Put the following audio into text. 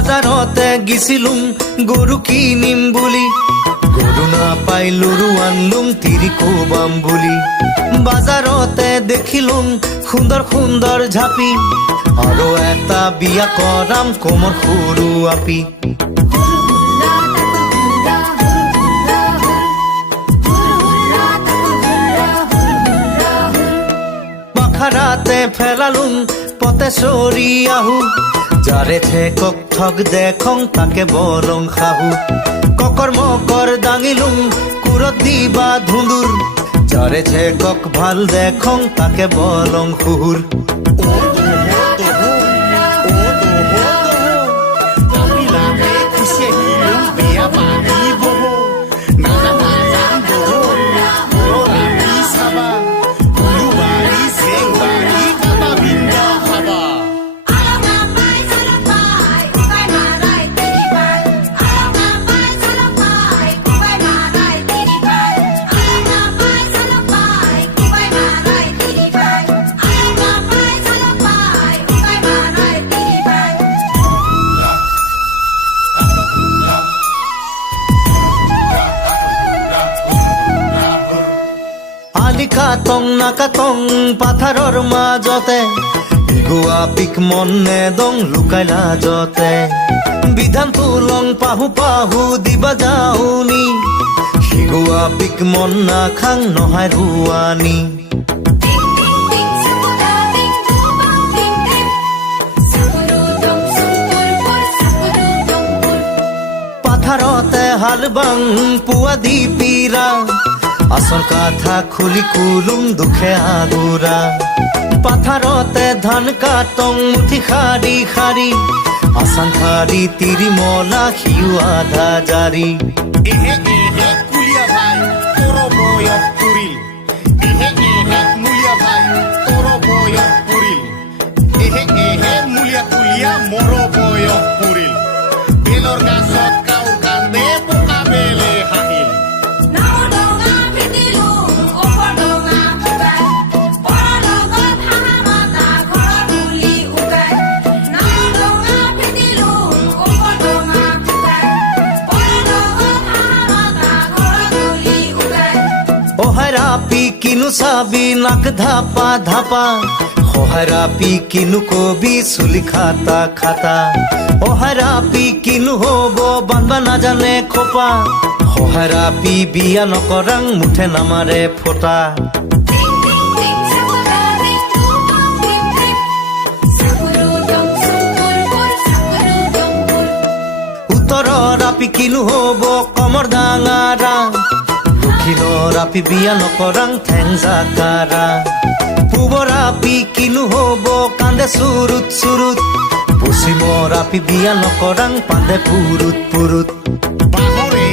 বাজাৰতে গিছিলুম গৰু কিনিম বুলি গৰু নাপাই লৰু আনলুম তিৰি কোবাম বুলি বাজাৰতে দেখিলুম সুন্দৰ সুন্দৰ ঝাপি আৰু এটা বিয়া কৰাম কোমৰ সৰু আপি পাখাৰাতে ফেলালুম পতে চৰি আহো যাৰে ঠেকক ঠগ দেখং তাকে বলং খাহু ককৰ মকৰ দাঙিলুম কুৰত দিবা ধুন্দুৰ যাৰে ঠেকক ভাল দেখং তাকে বলং সুহুৰ কাটং নাকাটং পাথাৰৰ মাজতে গুৱা পিক মনে দং লুকাই লাজতে বিধান তুলং পাহু পাহু দিবা যাওনি সিগুৱা পিক মন নাখাং নহয় ৰুৱানি পাথাৰতে হাল বাং পুৱা দি পিৰা আসল কথা খুলি কুলুম দুখে আগুৰা পাথাৰতে ধান কাটং মুঠি খাৰি খাৰি আসান খাৰি তিৰি মলা সিউ আধা জাৰি এহে এহে কুলিয়া ভাই তোর বয়স পুরিল এহে এহে মুলিয়া ভাই তোর বয়স পুরিল এহে এহে মুলিয়া কুলিয়া মোর বয়স পুরিল বেলর গাছত কাউর কান্দে পোকা বেলে হাহিল পি কিনু চাবি নাক ধাপা ধাপা সহাৰা পি কিনু কবি চুলি খাতা খাতা সহাৰা পি কিনু হব বান্ধবা নাজানে খোপা সহাৰা পি বিয়া নকৰাং মুঠে নামাৰে ফটা উত্তৰৰ আপি কিনু হব কমৰ ডাঙাৰা দক্ষিণৰ আপি বিয়া নকৰাং ঠেং জাকাৰা পূবৰ আপি কিনো হব কান্দে চুৰুত চুৰুত পশ্চিমৰ আপি বিয়া নকৰাং পান্দে পুৰুত পুৰুত বাহৰে